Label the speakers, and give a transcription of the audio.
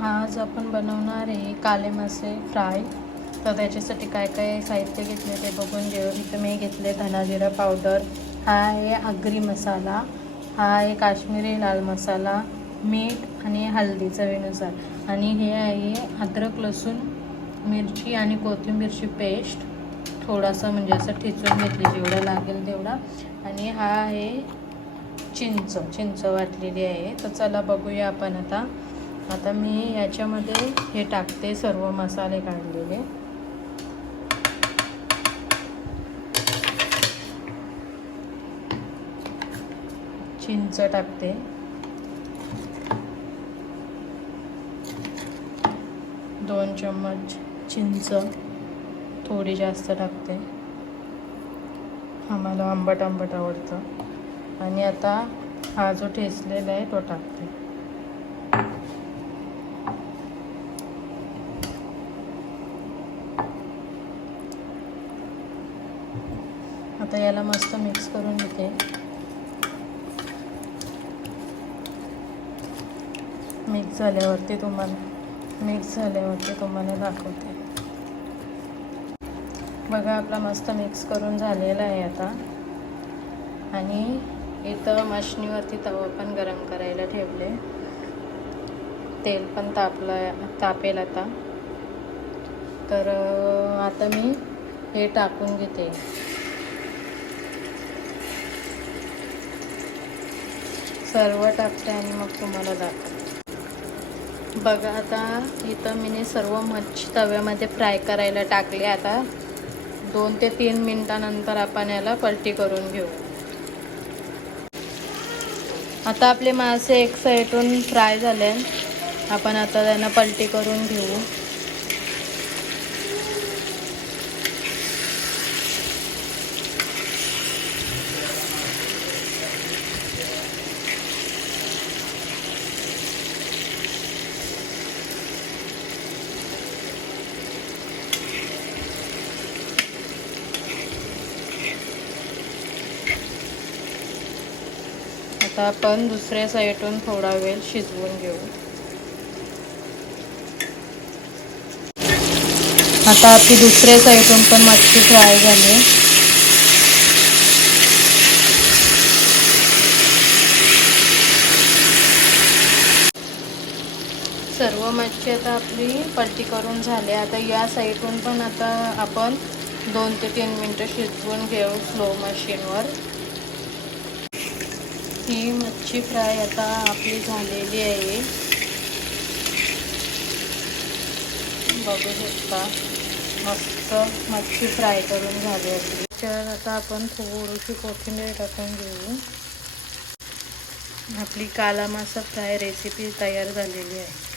Speaker 1: आज आपण बनवणार आहे काले मासे फ्राय. तर त्याच्यासाठी काय काय साहित्य घेतले ते बघून घेऊ. इथं मी घेतले धनाजिरा पावडर हा आहे आगरी मसाला हा आहे काश्मीरी लाल मसाला मीठ आणि हळदी चवीनुसार आणि हे आहे अद्रक लसूण मिरची आणि कोथिंबीरची पेस्ट. थोडासा म्हणजे असं ठेचून घेतली जेवढा लागेल तेवढा. आणि हा आहे चिंच चिंच वाटलेली आहे. तर चला बघूया आपण आता. आता मी याच्यामध्ये हे टाकते सर्व मसाले काढलेले. चिंच टाकते. दोन चम्मच चिंच थोडी जास्त टाकते. आम्हाला आंबट आंबट आवडतं. आणि आता हा जो ठेचलेला आहे तो टाकते. आता याला मस्त मिक्स करून घेते. मिक्स झाल्यावरती तुम्हाला मिक्स झाल्यावरती तुम्हाला दाखवते. बघा आपला मस्त मिक्स करून झालेला आहे आता. आणि इथं मशनीवरती तवा पण गरम करायला ठेवले. तेल पण तापलं तापेल आता. तर आता मी हे टाकून घेते. सर्व टाकते आणि मग तुम्हाला दाखवते. बघा आता इथं मी सर्व मच्छी तव्यामध्ये फ्राय करायला टाकले. आता दोन ते तीन मिनटानंतर आपण याला पलटी करून घेऊ. आता आपले मासे एक साईडून फ्राय झाले. आपण आता त्यांना पलटी करून घेऊ. आता आपण दुसऱ्या साईडून थोडा वेळ शिजवून घेऊ. आता आपली दुसऱ्या साईडून पण मच्छी फ्राय झाली. सर्व मच्छी आता आपली पलटी करून झाली. आता या साईडून पण आता आपण दोन ते तीन मिनटं शिजवून घेऊ स्लो मशीनवर ही मच्छी फ्राय आता आपली झालेली आहे. बघू शकता. मस्त मच्छी फ्राय करून झाली आपली तर आता आपण थोडीशी कोथिंबीर टाकून घेऊ. आपली काला मासा फ्राय रेसिपी तयार झालेली आहे.